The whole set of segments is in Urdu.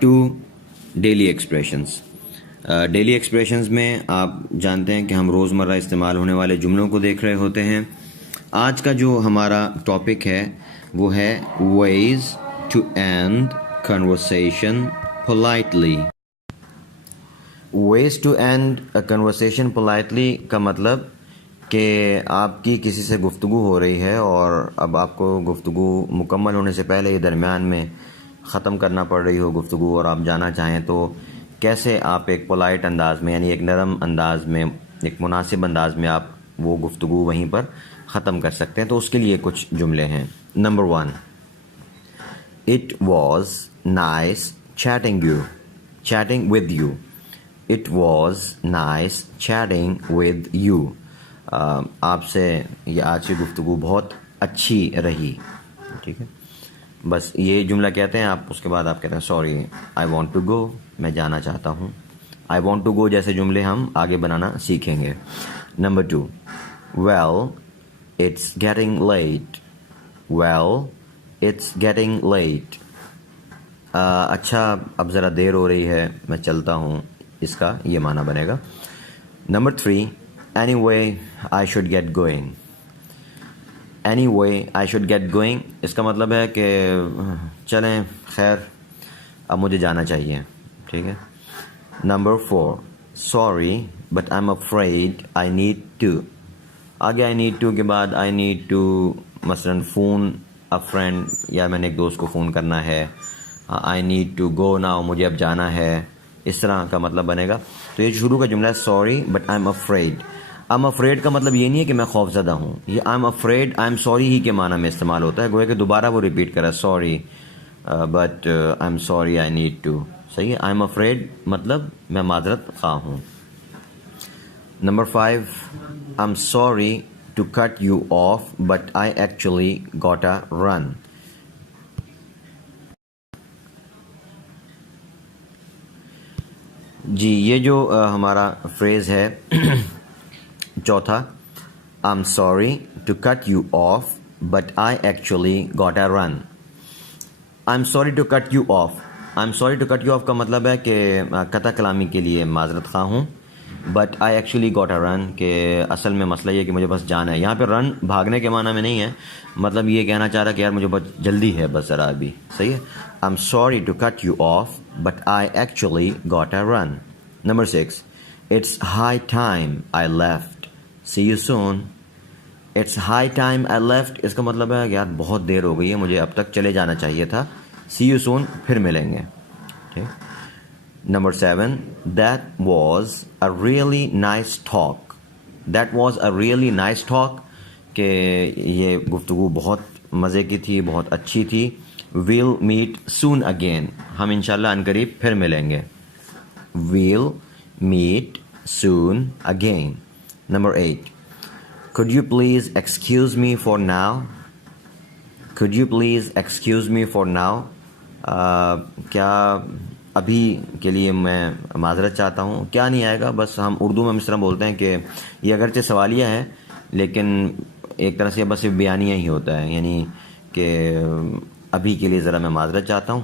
Part 2 daily expressions. Daily expressions میں آپ جانتے ہیں کہ ہم روزمرہ استعمال ہونے والے جملوں کو دیکھ رہے ہوتے ہیں. آج کا جو ہمارا ٹاپک ہے وہ ہے ways to end conversation politely. Ways to end conversation politely کا مطلب کہ آپ کی کسی سے گفتگو ہو رہی ہے اور اب آپ کو گفتگو مکمل ہونے سے پہلے ہی درمیان میں ختم کرنا پڑ رہی ہو گفتگو اور آپ جانا چاہیں تو کیسے آپ ایک پولائٹ انداز میں یعنی ایک نرم انداز میں ایک مناسب انداز میں آپ وہ گفتگو وہیں پر ختم کر سکتے ہیں. تو اس کے لیے کچھ جملے ہیں. Number 1, it was nice chatting with you. It was nice chatting with you. آپ سے یہ آج کی گفتگو بہت اچھی رہی. ٹھیک ہے, بس یہ جملہ کہتے ہیں آپ. اس کے بعد آپ کہتے ہیں sorry I want to go, میں جانا چاہتا ہوں. آئی وانٹ ٹو گو جیسے جملے ہم آگے بنانا سیکھیں گے. Number 2, well it's getting late. Well it's getting late. اچھا اب ذرا دیر ہو رہی ہے, میں چلتا ہوں. اس کا یہ معنی بنے گا. Number 3, anyway I should get going. Anyway I should get going اس کا مطلب ہے کہ چلیں خیر اب مجھے جانا چاہیے. ٹھیک ہے. Number 4, sorry but I am afraid I need to. آگے آئی نیڈ ٹو کے بعد آئی نیڈ ٹو مثلاً فون اے فرینڈ, یا میں نے ایک دوست کو فون کرنا ہے. I need to go now, مجھے اب جانا ہے. اس طرح کا مطلب بنے گا. تو یہ شروع کا جملہ ہے sorry but I am afraid. I am afraid کا مطلب یہ نہیں ہے کہ میں خوف زدہ ہوں. یہ I am afraid I am sorry ہی کے معنی میں استعمال ہوتا ہے. گویا کہ دوبارہ وہ ریپیٹ کرا sorry but I am sorry I need to. صحیح ہے. آئی ایم افریڈ مطلب میں معذرت خواہ ہوں. Number 5, I am sorry to cut you off but I actually got a run. جی یہ جو ہمارا فریز ہے چوتھا, I am sorry to cut you off but I actually got a run. I am sorry to cut you off. I am sorry to cut you off کا مطلب ہے کہ قطع کلامی کے لیے معذرت خواہ ہوں. But I actually got a run کہ اصل میں مسئلہ یہ کہ مجھے بس جانا ہے. یہاں پہ رن بھاگنے کے معنی میں نہیں ہے, مطلب یہ کہنا چاہ رہا کہ یار مجھے بہت جلدی ہے بس ذرا ابھی. صحیح ہے. I am sorry to cut you off but I actually got a run. Number 6, it's high time I left see you soon. It's high time I left اس کا مطلب ہے یار بہت دیر ہو گئی ہے, مجھے اب تک چلے جانا چاہیے تھا. سی یو سون پھر ملیں گے. ٹھیک. Number 7, that was a really nice talk. That was a really nice talk کہ یہ گفتگو بہت مزے کی تھی, بہت اچھی تھی. ویل میٹ سون اگین, ہم انشاءاللہ عنقریب پھر ملیں گے. Well meet soon again. Number 8, could you please excuse me for now. could you please excuse me for now. کیا ابھی کے لیے میں معذرت چاہتا ہوں. کیا نہیں آئے گا, بس ہم اردو میں اس طرح بولتے ہیں کہ یہ اگرچہ سوالیہ ہے لیکن ایک طرح سے بس بیانیہ ہی ہوتا ہے, یعنی کہ ابھی کے لیے ذرا میں معذرت چاہتا ہوں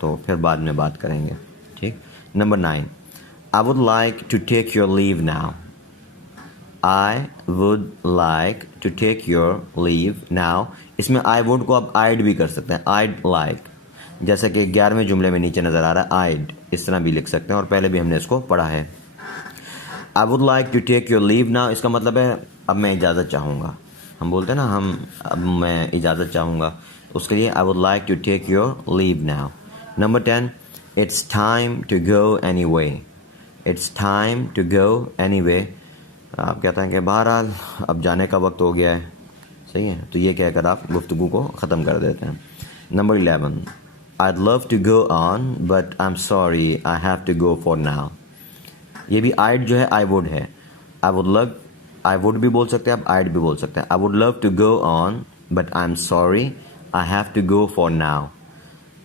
تو پھر بعد میں بات کریں گے. ٹھیک. Number 9, I would like to take your leave now. I would like to take your leave now. اس میں I would کو آپ I'd بھی کر سکتے ہیں. I'd like جیسا کہ 11ویں جملے میں نیچے نظر آ رہا ہے I'd, اس طرح بھی لکھ سکتے ہیں اور پہلے بھی ہم نے اس کو پڑھا ہے. I would like to take your leave now اس کا مطلب ہے اب میں اجازت چاہوں گا. ہم بولتے ہیں نا اب میں اجازت چاہوں گا, اس کے لیے I would like to take your leave now. Number 10, it's time to go anyway. it's time to go anyway. آپ کہتے ہیں کہ بہرحال اب جانے کا وقت ہو گیا ہے. صحیح ہے. تو یہ کہہ کر آپ گفتگو کو ختم کر دیتے ہیں. Number 11, I'd love to go on but I'm sorry I have to go for now. یہ بھی I'd جو ہے I would ہے. I would بھی بول سکتے ہیں آپ, I'd بھی بول سکتے ہیں. I would love to go on but I'm sorry I have to go for now.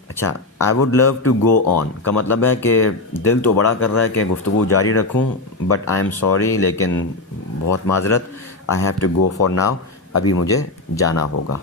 اچھا, I would love to go on کا مطلب ہے کہ دل تو بڑا کر رہا ہے کہ گفتگو جاری رکھوں, بٹ I am sorry لیکن بہت معذرت, I have to go for now ابھی مجھے جانا ہوگا.